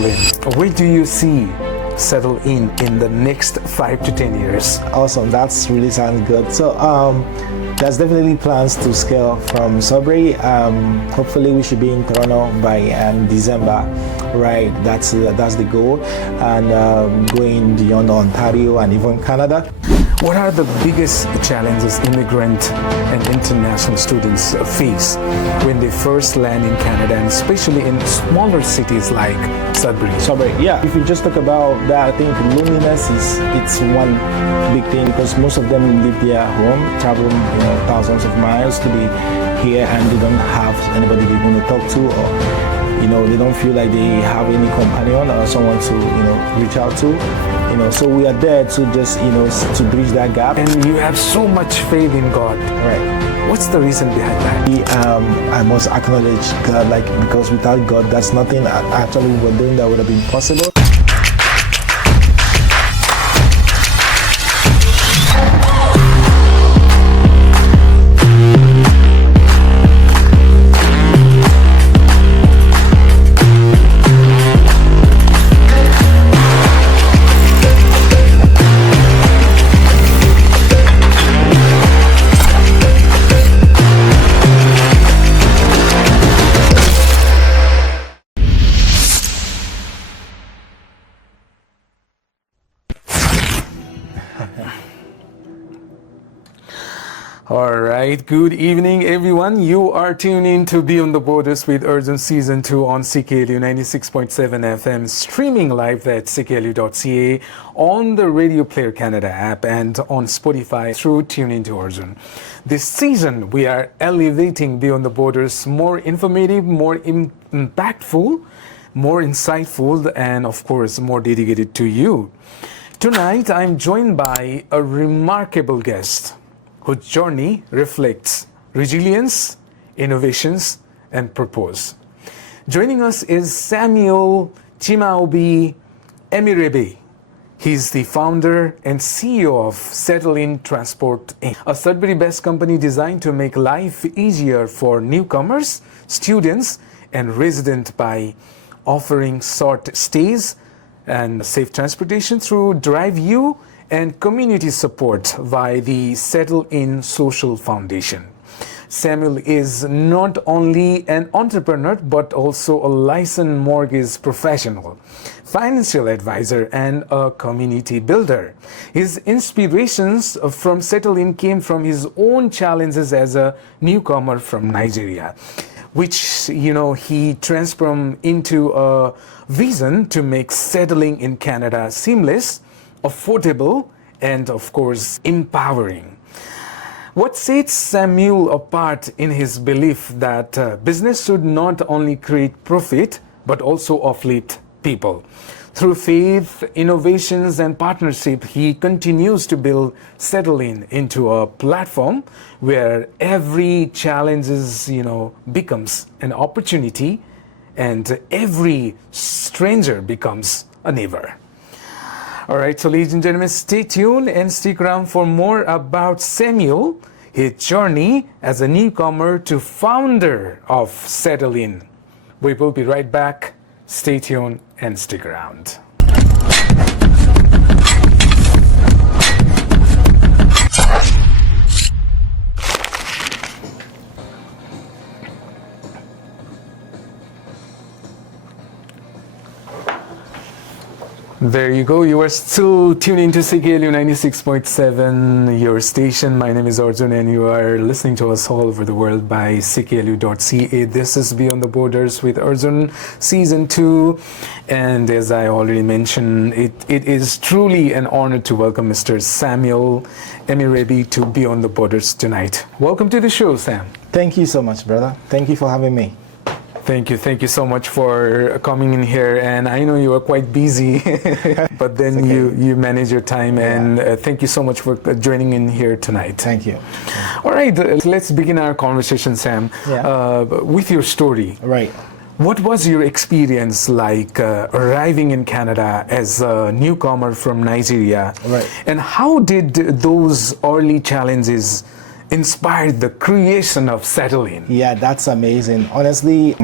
SettleInn. Where do you see SettleInn in the next 5 to 10 years? Awesome, that's really sounds good. So there's definitely plans to scale from Sudbury. Hopefully we should be in Toronto by December, right? That's the goal, and going beyond Ontario and even Canada. What are the biggest challenges immigrant and international students face when they first land in Canada, and especially in smaller cities like Sudbury? Yeah. If you just talk about that, I think loneliness it's one big thing, because most of them leave their home, travel thousands of miles to be here, and they don't have anybody they want to talk to, or they don't feel like they have any companion or someone to reach out to. So we are there to just to bridge that gap. And you have so much faith in God. Right. What's the reason behind that? I must acknowledge God, because without God, that's nothing actually we're doing that would have been possible. All right, good evening, everyone. You are tuned in to Beyond the Borders with Arjun Season 2 on CKLU 96.7 FM, streaming live at cklu.ca, on the Radio Player Canada app, and on Spotify through Tune Into Arjun. This season, we are elevating Beyond the Borders, more informative, more impactful, more insightful, and of course, more dedicated to you. Tonight, I'm joined by a remarkable guest whose journey reflects resilience, innovations, and purpose. Joining us is Samuel Chimaobi Emeribe. He's the founder and CEO of SettleInn Transport Inc., a Sudbury-based company designed to make life easier for newcomers, students, and residents by offering short stays and safe transportation through DriveU and community support via the SettleInn Social Foundation. Samuel is not only an entrepreneur, but also a licensed mortgage professional, financial advisor, and a community builder. His inspirations from SettleInn came from his own challenges as a newcomer from Nigeria, which he transformed into a vision to make settling in Canada seamless, affordable, and of course empowering. What sets Samuel apart in his belief that business should not only create profit but also uplift people. Through faith, innovations, and partnership, he continues to build SettleInn into a platform where every challenge becomes an opportunity, and every stranger becomes a neighbor. All right, so ladies and gentlemen, stay tuned and stick around for more about Samuel, his journey as a newcomer to founder of SettleInn. We will be right back. Stay tuned and stick around. There you go. You are still tuning to CKLU 96.7, your station. My name is Arjun, and you are listening to us all over the world by cklu.ca. This is Beyond the Borders with Arjun, Season 2. And as I already mentioned, it is truly an honor to welcome Mr. Samuel Emeribe to Beyond the Borders tonight. Welcome to the show, Sam. Thank you so much, brother. Thank you for having me. Thank you so much for coming in here, and I know you are quite busy, but then okay. you manage your time, and thank you so much for joining in here tonight. Thank you. All right, let's begin our conversation, Sam, with your story. Right. What was your experience like arriving in Canada as a newcomer from Nigeria? Right. And how did those early challenges inspired the creation of SettleInn? Yeah, that's amazing. Honestly,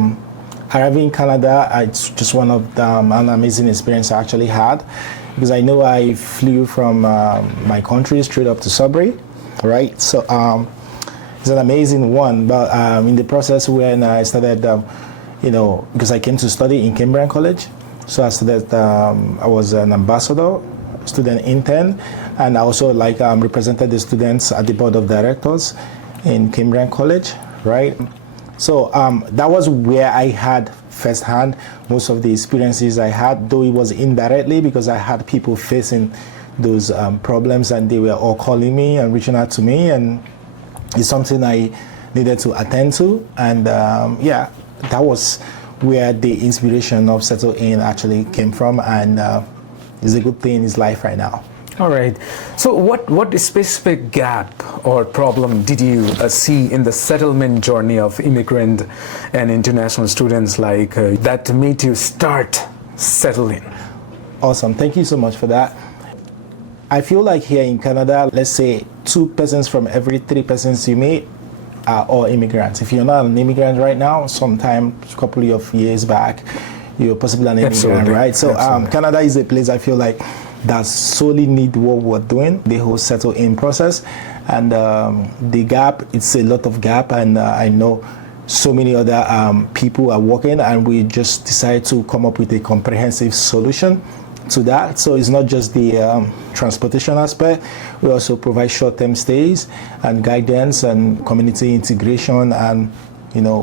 arriving in Canada, it's just one of an amazing experience I actually had, because I know I flew from my country straight up to Sudbury, right? So it's an amazing one. But in the process when I started, because I came to study in Immigrant College, so I started. I was an ambassador, student intern, and I also represented the students at the board of directors in Immigrant College, right? So that was where I had firsthand most of the experiences I had, though it was indirectly because I had people facing those problems and they were all calling me and reaching out to me, and it's something I needed to attend to. And that was where the inspiration of SettleInn actually came from, and it's a good thing in his life right now. All right. So what specific gap or problem did you see in the settlement journey of immigrant and international students that made you start SettleInn? Awesome. Thank you so much for that. I feel like here in Canada, let's say 2 persons from every 3 persons you meet are all immigrants. If you're not an immigrant right now, sometime a couple of years back, you're possibly an immigrant, Absolutely. right? So Canada is a place I feel like that solely need what we're doing, the whole SettleInn process. And the gap, it's a lot of gap, and I know so many other people are working, and we just decided to come up with a comprehensive solution to that. So it's not just the transportation aspect, we also provide short-term stays and guidance and community integration, and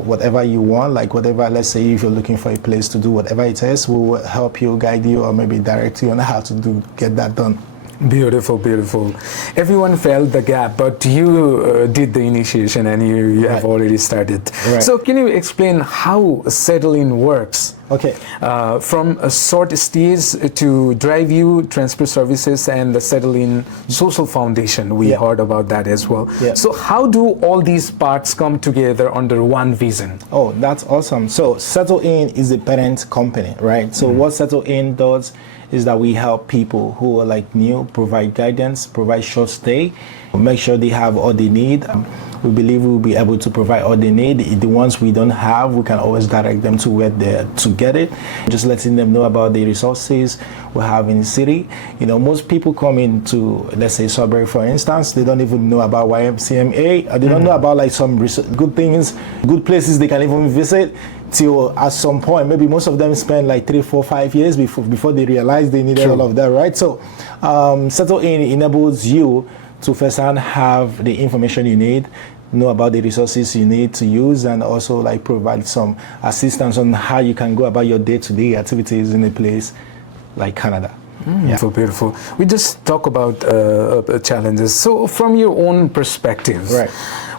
whatever you want, whatever, let's say if you're looking for a place to do whatever it is, we will help you, guide you, or maybe direct you on how to get that done. Beautiful, beautiful. Everyone felt the gap, but you did the initiation and you have already started. Right. So can you explain how SettleInn works? Okay. From short stays to DriveU, transport services, and the SettleInn Social Foundation. We heard about that as well. Yeah. So how do all these parts come together under one vision? Oh, that's awesome. So SettleInn is the parent company, right? So what SettleInn does is that we help people who are new, provide guidance, provide short stay, make sure they have all they need. We believe we'll be able to provide all they need. The ones we don't have, we can always direct them to where to get it. Just letting them know about the resources we have in the city. Most people come into, let's say, Sudbury, for instance, they don't even know about YMCMA, or they don't know about some good things, good places they can even visit. Till at some point, maybe most of them spend 3, 4, 5 years before they realize they needed all of that, right? So SettleInn enables you to firsthand have the information you need, know about the resources you need to use, and also provide some assistance on how you can go about your day-to-day activities in a place like Canada. Beautiful, beautiful. We just talk about challenges. So from your own perspective, right,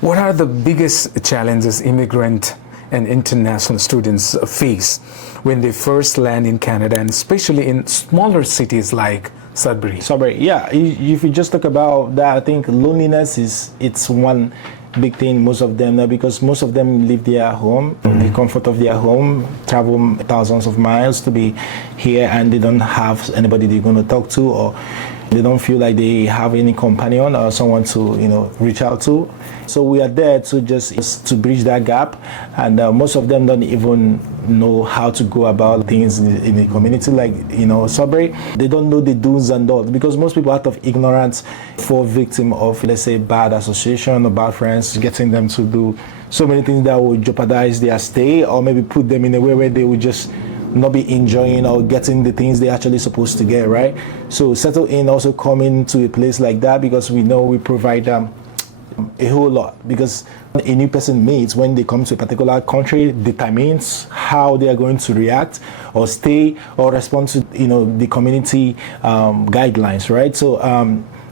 what are the biggest challenges immigrant and international students face when they first land in Canada, and especially in smaller cities like Sudbury? Yeah. If you just talk about that, I think loneliness it's one big thing most of them know, because most of them leave their home, the comfort of their home, travel thousands of miles to be here, and they don't have anybody they're going to talk to, or they don't feel like they have any companion or someone to reach out to. So we are there to just to bridge that gap, and most of them don't even know how to go about things in the community like Sudbury. They don't know the do's and don'ts, because most people out of ignorance fall victim of, let's say, bad association or bad friends, getting them to do so many things that will jeopardize their stay, or maybe put them in a way where they would just not be enjoying or getting the things they're actually supposed to get, right? So SettleInn also coming to a place like that, because we know we provide a whole lot, because a new person meets when they come to a particular country determines how they are going to react or stay or respond to the community guidelines, right? So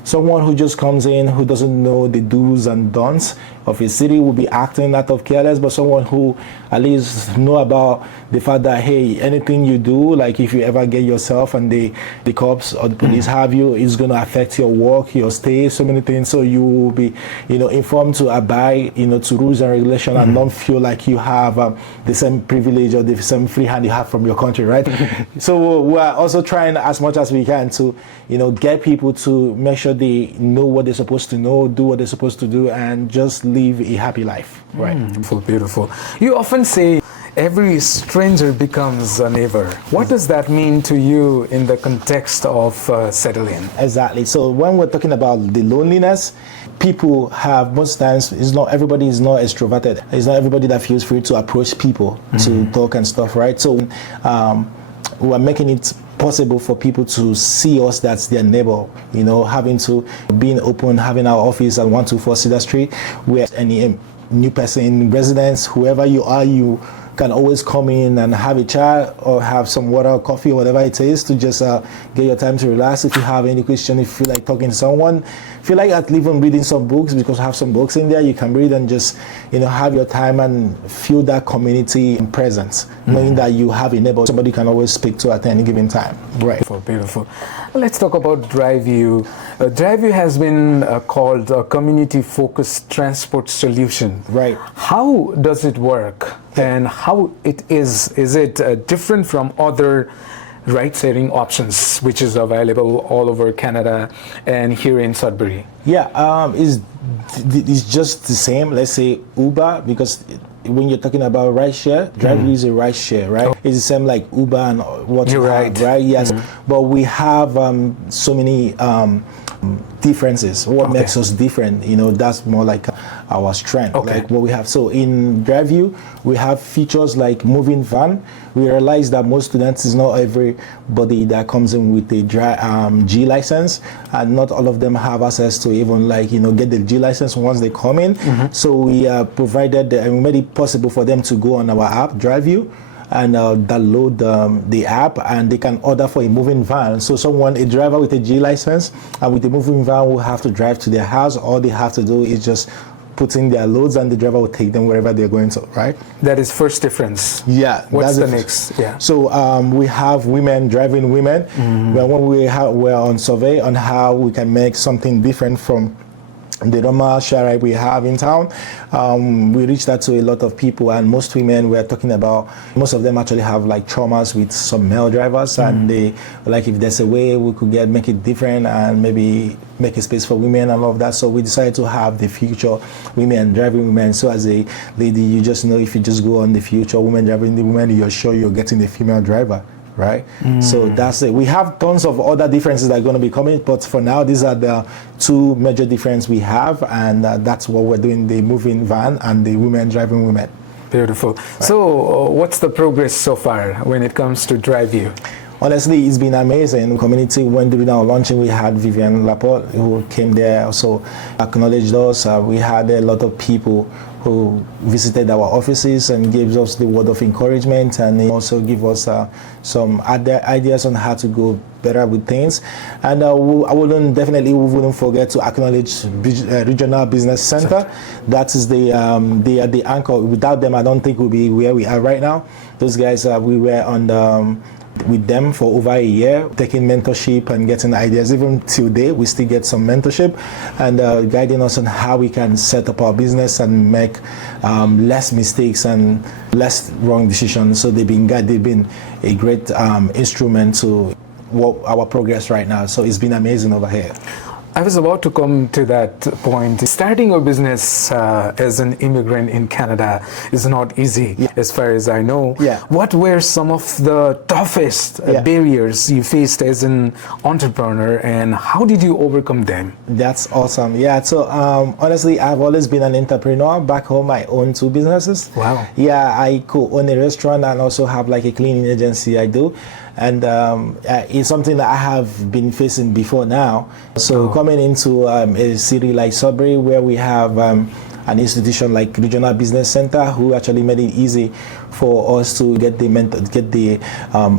someone who just comes in who doesn't know the do's and don'ts of a city will be acting out of careless, but someone who at least know about the fact that, hey, anything you do, if you ever get yourself and the cops or the police have you, it's going to affect your work, your stay, so many things. So you will be informed to abide to rules and regulation, and not feel like you have the same privilege or the same free hand you have from your country, right? So we are also trying as much as we can to get people to make sure they know what they're supposed to know, do what they're supposed to do, and just live a happy life, right? Beautiful, beautiful. You often say every stranger becomes a neighbor. What does that mean to you in the context of SettleInn? Exactly. So when we're talking about the loneliness, people have most times, it's not everybody is not extroverted. It's not everybody that feels free to approach people to talk and stuff, right? So we're making it possible for people to see us that's their neighbor, you know, having to being open, having our office at 124 Cedar Street, where any new person in residence, whoever you are, you can always come in and have a chat or have some water or coffee or whatever it is to just get your time to relax. If you have any question, if you feel like talking to someone, feel like at even reading some books, because I have some books in there, you can read and just, you know, have your time and feel that community presence, knowing that you have a neighbor, somebody you can always speak to at any given time. Right. Beautiful, beautiful. Let's talk about DriveU. DriveU has been called a community-focused transport solution. Right. How does it work? And how it is it different from other ride-sharing options which is available all over Canada and here in Sudbury? Yeah, it's just the same. Let's say Uber, because when you're talking about ride share, DriveU is a ride share, right? Oh. It's the same like Uber and what you're you right. have, right? Yes, but we have so many differences. What makes us different, you know, that's more like our strength, like what we have. So in DriveU, we have features like moving van. We realize that most students is not everybody that comes in with a G license, and not all of them have access to even like, you know, get the G license once they come in. So we provided and we made it possible for them to go on our app, DriveU, and download the app, and they can order for a moving van. So a driver with a G license and with a moving van will have to drive to their house. All they have to do is just put in their loads and the driver will take them wherever they're going to, right? That is first difference. Yeah. What's the next? Yeah. So we have women driving women. When we're on survey on how we can make something different from the normal share ride we have in town, we reached out to a lot of people, and most women we're talking about, most of them actually have like traumas with some male drivers, and they like, if there's a way we could make it different and maybe make a space for women and all of that. So we decided to have the future women driving women. So as a lady, you just know if you just go on the future women driving the women, you're sure you're getting a female driver. Right? So that's it. We have tons of other differences that are going to be coming, but for now, these are the two major differences we have, and that's what we're doing, the moving van and the women driving women. Beautiful. Right. So what's the progress so far when it comes to DriveU? Honestly, it's been amazing. Community, when during our launching, we had Vivian Laporte who came there, also acknowledged us. We had a lot of people who visited our offices and gave us the word of encouragement, and they also give us some other ideas on how to go better with things. And we wouldn't forget to acknowledge Regional Business Center. That is they are the anchor. Without them, I don't think we'll be where we are right now. Those guys, we were on with them for over a year, taking mentorship and getting ideas. Even today, we still get some mentorship and guiding us on how we can set up our business and make less mistakes and less wrong decisions. So they've been a great instrument to our progress right now. So it's been amazing over here. I was about to come to that point. Starting a business as an immigrant in Canada is not easy, as far as I know. What were some of the toughest barriers you faced as an entrepreneur, and how did you overcome them? That's awesome. Yeah, so honestly, I've always been an entrepreneur. Back home, I own 2 businesses. Wow. Yeah, I co-own a restaurant and also have like a cleaning agency I do. And it's something that I have been facing before now. So coming into a city like Sudbury, where we have an institution like Regional Business Center, who actually made it easy for us to get the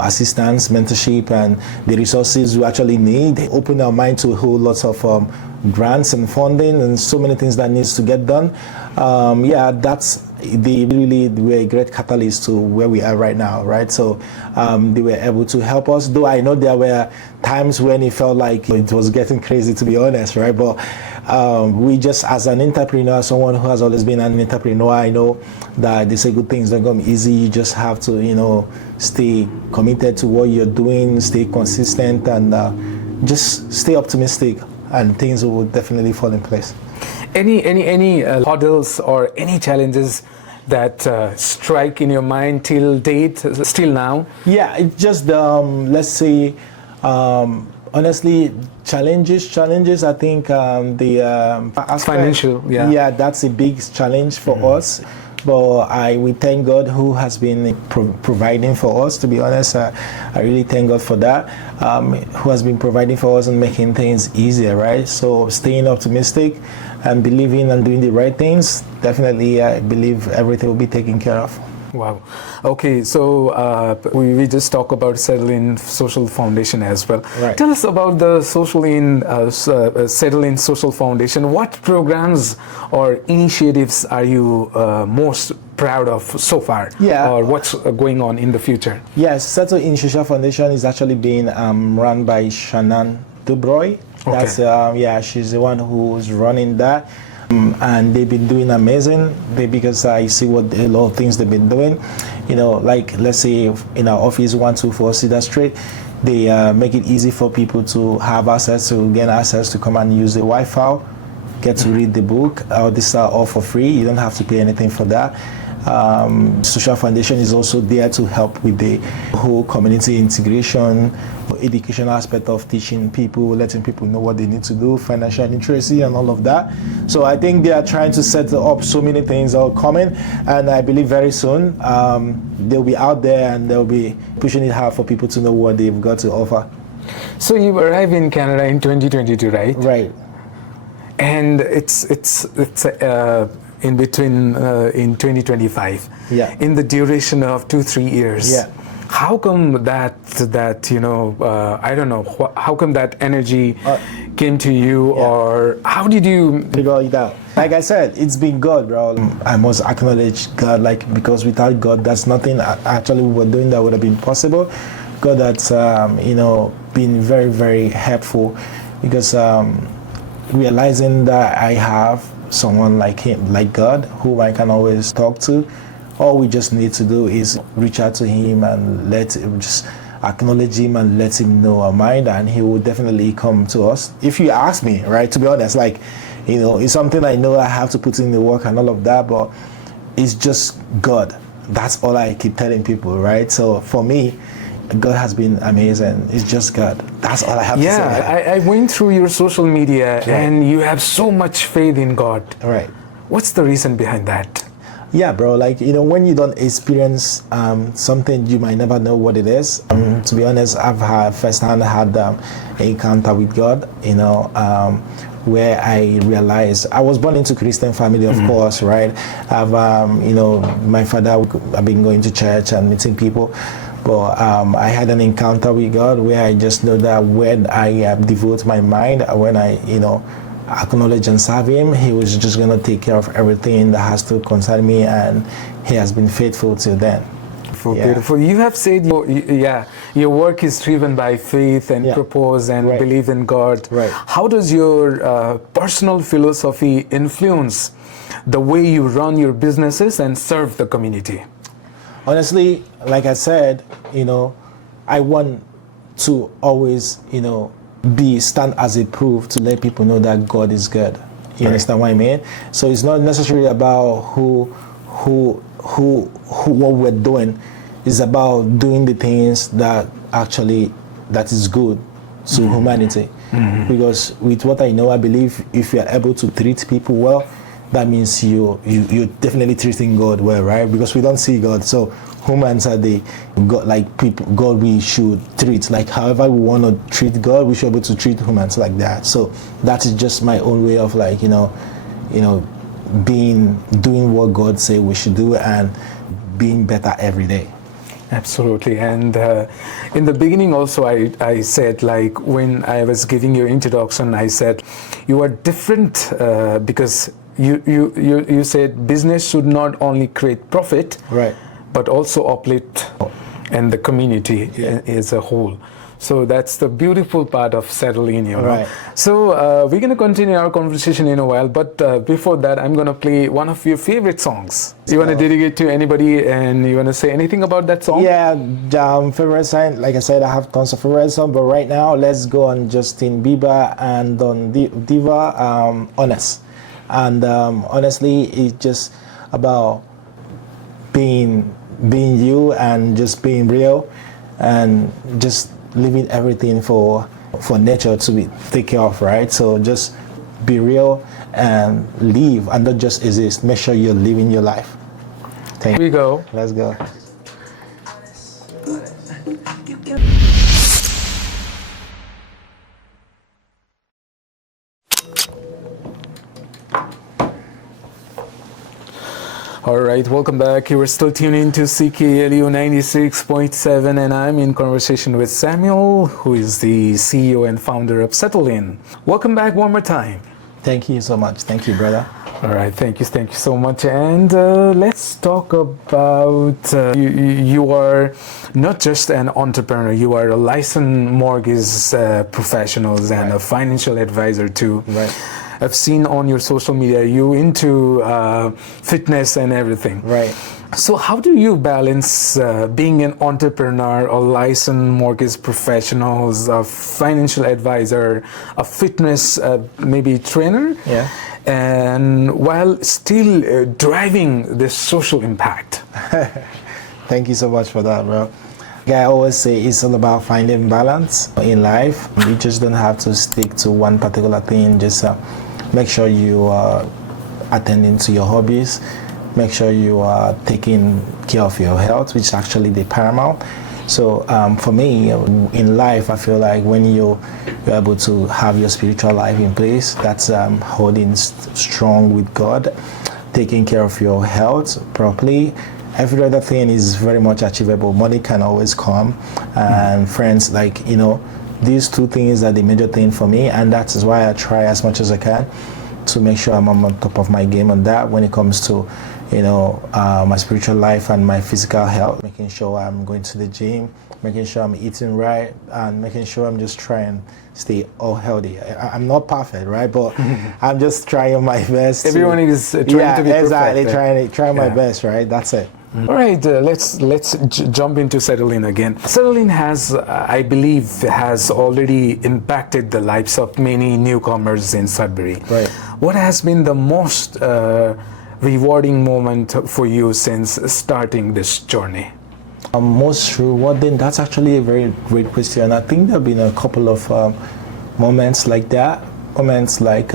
assistance, mentorship, and the resources we actually need. They open our mind to a whole lot of grants and funding and so many things that needs to get done. They really were a great catalyst to where we are right now, right? So they were able to help us, though I know there were times when it felt like it was getting crazy, to be honest, right? But we just, as an entrepreneur, someone who has always been an entrepreneur, I know that they say good things don't come easy. You just have to, you know, stay committed to what you're doing, stay consistent, and just stay optimistic, and things will definitely fall in place. Any hurdles or any challenges that strike in your mind till date, still now? Yeah, it's just let's say honestly challenges. I think the aspect, Financial, yeah. yeah, that's a big challenge for us. But we thank God who has been providing for us. To be honest, I really thank God for that. Who has been providing for us and making things easier, right? So staying optimistic and believing and doing the right things. Definitely, I believe everything will be taken care of. Wow. Okay, so we just talk about SettleInn Social Foundation as well. Right. Tell us about the SettleInn Social Foundation. What programs or initiatives are you most proud of so far? Yeah. Or what's going on in the future? Yes, SettleInn Social Foundation is actually being run by Shannon Dubroy. That's she's the one who's running that. And they've been doing amazing because I see what a lot of things they've been doing. You know, like let's say in our office 124 Cedar Street, they make it easy for people to have access to gain access to come and use the Wi-Fi, get to read the book. All these are all for free. You don't have to pay anything for that. Social Foundation is also there to help with the whole community integration, educational aspect of teaching people, letting people know what they need to do, financial literacy and all of that. So I think they are trying to set up so many things are coming, and I believe very soon they'll be out there and they'll be pushing it hard for people to know what they've got to offer. So you arrived in Canada in 2022, right? Right. And it's in between in 2025. Yeah. In the duration of 2-3 years. Yeah. How come that you know I don't know how come that energy came to you, or how did you figure it out? Like I said, it's been God, bro. I must acknowledge God, because without God, that's nothing actually we were doing that would have been possible. God that's been very, very helpful, because realizing that I have someone like him, like God, who I can always talk to. All we just need to do is reach out to him and just acknowledge him and let him know our mind, and he will definitely come to us. If you ask me, right, to be honest, it's something I know I have to put in the work and all of that, but it's just God. That's all I keep telling people, right? So for me, God has been amazing. It's just God. That's all I have to say. Yeah, I went through your social media, right, and you have so much faith in God. Right. What's the reason behind that? Yeah, bro, when you don't experience something, you might never know what it is. To be honest, I've firsthand had an encounter with God, where I realized I was born into Christian family, of course, right? I've, my father, I've been going to church and meeting people. But I had an encounter with God where I just know that when I devote my mind, when I, acknowledge and serve him, he was just going to take care of everything that has to concern me, and he has been faithful till then. Beautiful. You have said your work is driven by faith and purpose and believe in God. Right. How does your personal philosophy influence the way you run your businesses and serve the community? Honestly, like I said, I want to always, stand as a proof to let people know that God is good. You understand what I mean? So it's not necessarily about what we're doing. It's about doing the things that is good to humanity. Mm-hmm. Because with what I know, I believe if you are able to treat people well, that means you're definitely treating God well, right? Because we don't see God, so humans are the God, like people. God we should treat like however we want to treat God. We should be able to treat humans like that. So that is just my own way of doing what God say we should do and being better every day. Absolutely. And in the beginning also I said, when I was giving your introduction, I said you are different because you said business should not only create profit, right, but also uplift and the community as a whole. So that's the beautiful part of SettleInn, Right. So we're going to continue our conversation in a while, but before that, I'm going to play one of your favorite songs. You want to dedicate to anybody, and you want to say anything about that song? Yeah, favorite song. Like I said, I have tons of favorite songs, but right now, let's go on Justin Bieber and on Diva, Honest. And honestly, it's just about being you and just being real and just leaving everything for nature to be take care of, right? So just be real and live and not just exist. Make sure you're living your life. Here we go. Let's go. All right, welcome back. You are still tuning to CKLU 96.7, and I'm in conversation with Samuel, who is the CEO and founder of SettleInn. Welcome back one more time. Thank you so much. Thank you, brother. All right, thank you so much. And let's talk about you are not just an entrepreneur, you are a licensed mortgage professional and a financial advisor too. Right. I've seen on your social media you into fitness and everything. Right. So how do you balance being an entrepreneur, a licensed mortgage professional, a financial advisor, a fitness maybe trainer, Yeah. and while still driving this social impact? Thank you so much for that, bro. I always say it's all about finding balance in life. You just don't have to stick to one particular thing. Just make sure you are attending to your hobbies. Make sure you are taking care of your health, which is actually the paramount. So for me, in life, I feel like when you're able to have your spiritual life in place, that's holding strong with God, taking care of your health properly. Every other thing is very much achievable. Money can always come, and friends, like, you know, these two things are the major thing for me, and that is why I try as much as I can to make sure I'm on top of my game on that when it comes to, you know, my spiritual life and my physical health, making sure I'm going to the gym, making sure I'm eating right, and making sure I'm just trying to stay all healthy. I'm not perfect, right? But I'm just trying my best. Everyone is trying to be perfect. Exactly, trying my best, right? That's it. All right, let's jump into SettleInn again. SettleInn has, I believe, has already impacted the lives of many newcomers in Sudbury. Right. What has been the most rewarding moment for you since starting this journey? Most rewarding, that's actually a very great question. I think there have been a couple of moments like that. Moments like,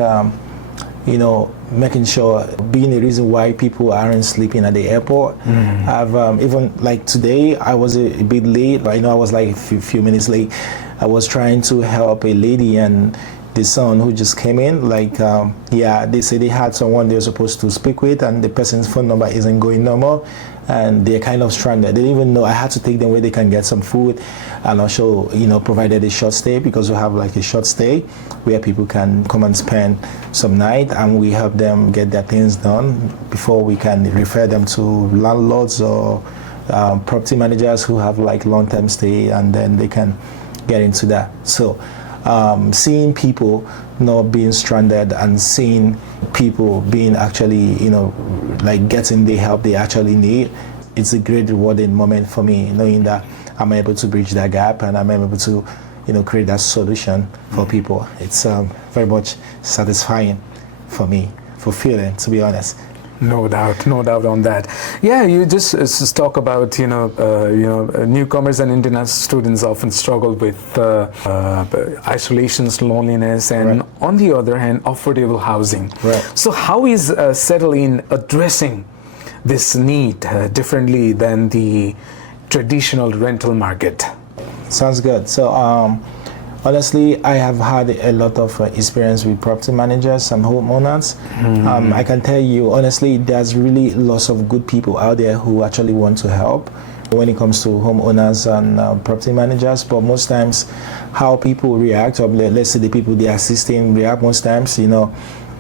you know, making sure, being the reason why people aren't sleeping at the airport. I've even like today, I was a bit late. I know I was like a few minutes late. I was trying to help a lady and the son who just came in. Like, they say they had someone they're supposed to speak with, and the person's phone number isn't going no more, and they're kind of stranded. They didn't even know. I had to take them where they can get some food, and also, you know, provided a short stay, because we have like a short stay where people can come and spend some night, and we help them get their things done before we can refer them to landlords or property managers who have like long-term stay, and then they can get into that. So seeing people not being stranded and seeing people being actually, you know, like getting the help they actually need, it's a great rewarding moment for me, knowing that I'm able to bridge that gap and I'm able to, you know, create that solution for people. It's very much satisfying for me, fulfilling, to be honest. No doubt on that. Yeah, you just talk about, newcomers and international students often struggle with isolations, loneliness, and Right. on the other hand, affordable housing. Right. So how is SettleInn addressing this need differently than the traditional rental market? Sounds good. So honestly, I have had a lot of experience with property managers and homeowners. I can tell you, honestly, there's really lots of good people out there who actually want to help when it comes to homeowners and property managers. But most times, how people react, or let's say the people they are assisting react, most times, you know,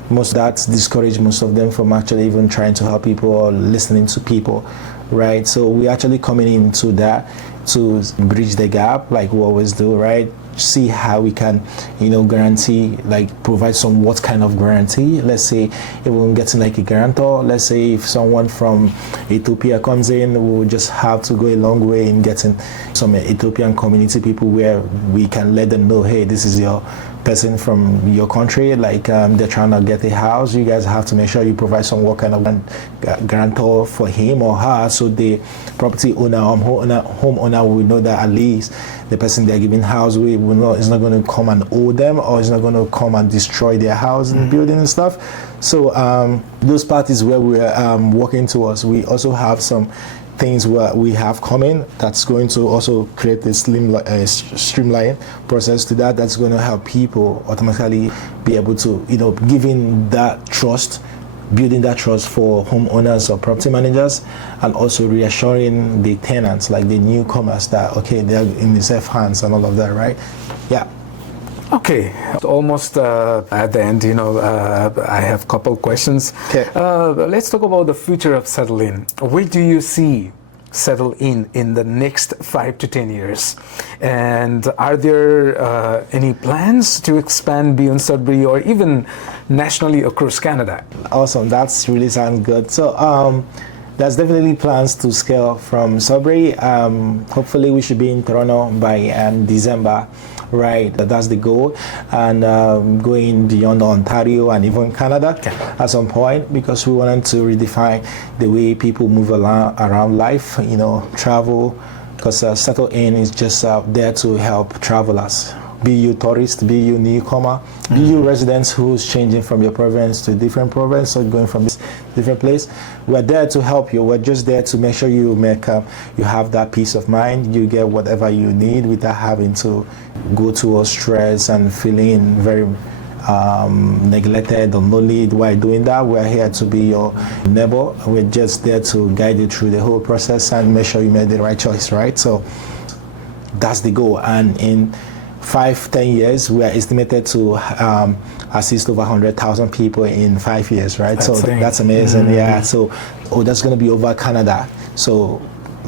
most that's discourage most of them from actually even trying to help people or listening to people, right? So we're actually coming into that to bridge the gap, like we always do, right? See how we can, you know, guarantee, like provide some what kind of guarantee. Let's say if we're getting like a guarantor, let's say if someone from Ethiopia comes in, we'll just have to go a long way in getting some Ethiopian community people where we can let them know, hey, this is your person from your country, like they're trying to get a house, you guys have to make sure you provide some what kind of guarantor for him or her, so the property owner or homeowner will know that at least the person they're giving house with will not, is not going to come and owe them, or is not going to come and destroy their house and building and stuff. So those parties where we're working towards. We also have some things where we have coming that's going to also create a streamline process to that, that's going to help people automatically be able to, giving that trust, building that trust for homeowners or property managers, and also reassuring the tenants, like the newcomers, that okay, they're in the safe hands and all of that, right? Yeah. Okay, almost at the end, I have a couple questions. Okay. Let's talk about the future of SettleInn. Where do you see SettleInn in the next 5 to 10 years? And are there any plans to expand beyond Sudbury or even nationally across Canada? Awesome, that's really sounds good. So there's definitely plans to scale from Sudbury. Hopefully we should be in Toronto by December. Right, that's the goal, and going beyond Ontario and even Canada at some point, because we wanted to redefine the way people move around life, travel, because SettleInn is just there to help travelers. Be you tourist, be you newcomer, be you residents who's changing from your province to a different province or going from this different place. We're there to help you. We're just there to make sure you you have that peace of mind. You get whatever you need without having to go through stress and feeling very neglected or lonely while doing that. We're here to be your neighbor. We're just there to guide you through the whole process and make sure you made the right choice, right? So that's the goal. And in 5-10 years, we are estimated to assist over 100,000 people in 5 years, right? That's amazing. Yeah. So that's going to be over Canada. So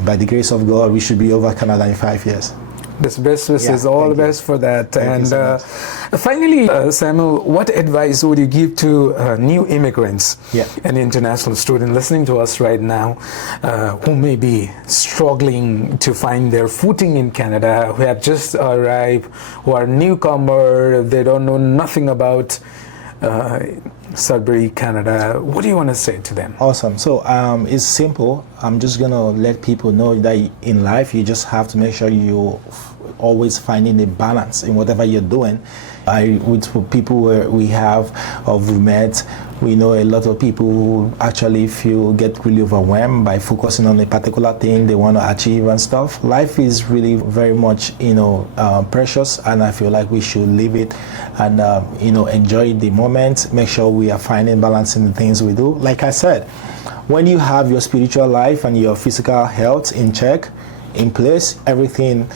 by the grace of God, we should be over Canada in 5 years. Best wishes, all the best for that. Thank you so much. Finally, Samuel, what advice would you give to new immigrants and international students listening to us right now who may be struggling to find their footing in Canada, who have just arrived, who are newcomer, they don't know nothing about Sudbury, Canada? What do you want to say to them? Awesome. So it's simple. I'm just going to let people know that in life, you just have to make sure you always finding a balance in whatever you're doing. With people we met, we know a lot of people who actually get really overwhelmed by focusing on a particular thing they want to achieve and stuff. Life is really very much, precious, and I feel like we should live it and, enjoy the moment, make sure we are finding balance in the things we do. Like I said, when you have your spiritual life and your physical health in check, in place, everything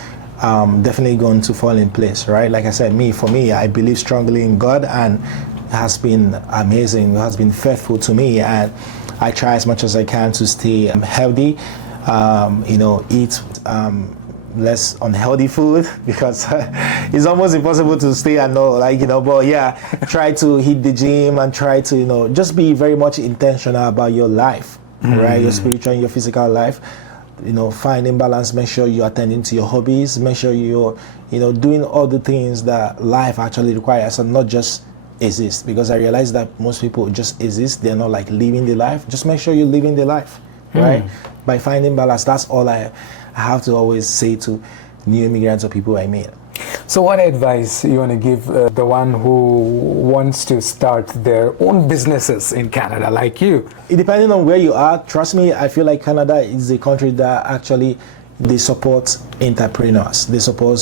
definitely going to fall in place, right? Like I said, for me, I believe strongly in God, and it has been amazing. It has been faithful to me, and I try as much as I can to stay healthy, eat less unhealthy food, because it's almost impossible to stay and know, but yeah, try to hit the gym and try to, just be very much intentional about your life, right? Your spiritual and your physical life. Finding balance, make sure you're attending to your hobbies, make sure you're, doing all the things that life actually requires and not just exist. Because I realize that most people just exist, they're not living the life. Just make sure you're living the life, right? By finding balance, that's all I have to always say to new immigrants or people I meet. So what advice you want to give the one who wants to start their own businesses in Canada, like you? Depending on where you are, trust me, I feel like Canada is a country that actually they support entrepreneurs, they support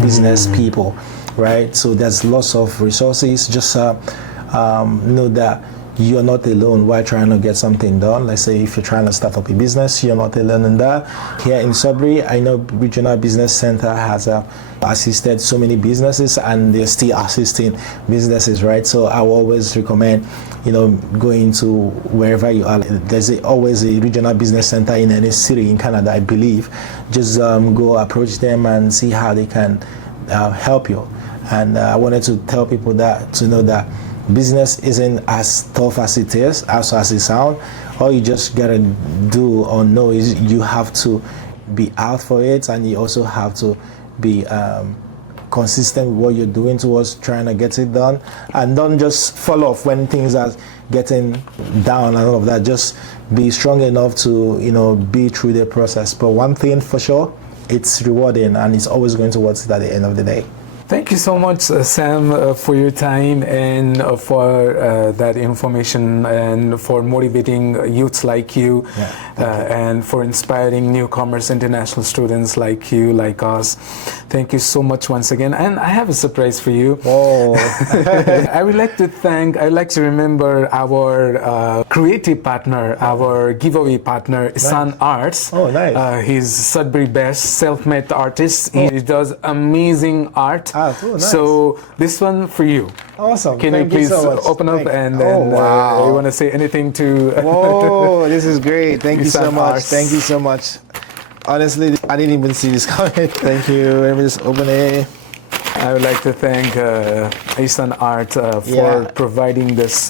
business people, right? So there's lots of resources. Just know that you're not alone while trying to get something done. Let's say if you're trying to start up a business, you're not alone in that. Here in Sudbury, I know Regional Business Center has assisted so many businesses, and they're still assisting businesses, right? So I will always recommend, going to wherever you are. There's always a Regional Business Center in any city in Canada, I believe. Just go approach them and see how they can help you. And I wanted to tell people to know that business isn't as tough as it is, as it sounds. All you just gotta do or know is you have to be out for it, and you also have to be consistent with what you're doing towards trying to get it done, and don't just fall off when things are getting down and all of that. Just be strong enough to, be through the process. But one thing for sure, it's rewarding, and it's always going towards it at the end of the day. Thank you so much, Sam, for your time and for that information and for motivating youths like you, and for inspiring newcomers, international students like you, like us. Thank you so much once again. And I have a surprise for you. Oh. I'd like to remember our creative partner, our giveaway partner, Sun Arts. Oh, nice. He's Sudbury-based, self-made artist. He does amazing art. Nice. So this one for you. Awesome. Can Thank you please so much. open up and then you want to say anything to... Whoa, this is great. Thank you so much. Arts. Thank you so much. Honestly, I didn't even see this coming. Thank you. Let me just open it. I would like to thank Isan Art for providing this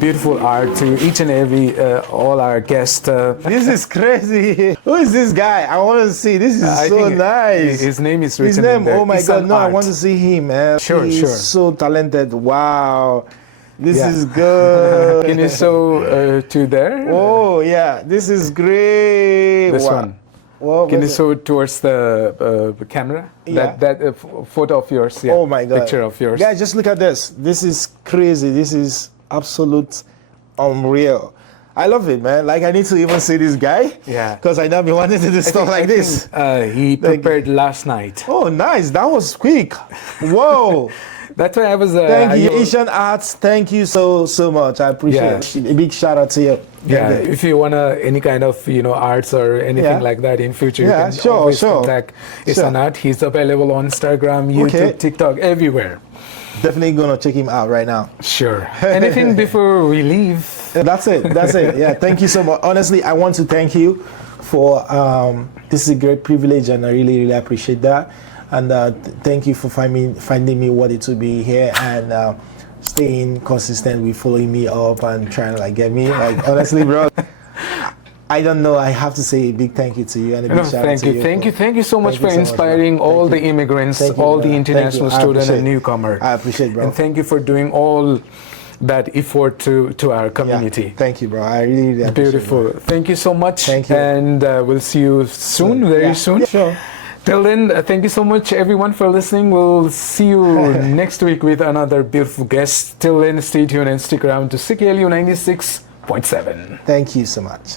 beautiful art to each and every all our guests. This is crazy. Who is this guy? I want to see. This is so nice. His name is written. His name. In there. Oh my Isan God! No, Art. I want to see him, man. Sure. He's so talented. Wow. This is good. Can you show to there? Oh yeah, this is great. This one. Well, can you show towards the camera? Yeah. That photo of yours. Yeah. Oh my God. Picture of yours. Guys, just look at this. This is crazy. This is absolute unreal. I love it, man. Like, I need to even see this guy. Yeah. Because I never wanted to do stuff like this. He prepared last night. Oh, nice. That was quick. Whoa. That's why I was. Thank you, Asian Arts. Thank you so much. I appreciate it. A big shout out to you. Yeah, if you want any kind of arts or anything like that in future, you can always contact Isan Art. He's available on Instagram, YouTube, TikTok, everywhere. Definitely gonna check him out right now. Sure. Anything before we leave? That's it. Yeah, thank you so much. Honestly, I want to thank you for this is a great privilege, and I really appreciate that. And thank you for finding me worthy to be here and staying consistent with following me up and trying to get me. Honestly, bro, I don't know. I have to say a big thank you to you and a big shout out to you. Thank you so much for inspiring all the immigrants, all the international students and newcomers. I appreciate it, bro. And thank you for doing all that effort to our community. Yeah, thank you, bro. I really appreciate it. Beautiful. Thank you so much. Thank you. And we'll see you soon, very soon. Yeah, sure. Till then, thank you so much, everyone, for listening. We'll see you next week with another beautiful guest. Till then, stay tuned and stick around to CKLU 96.7. Thank you so much.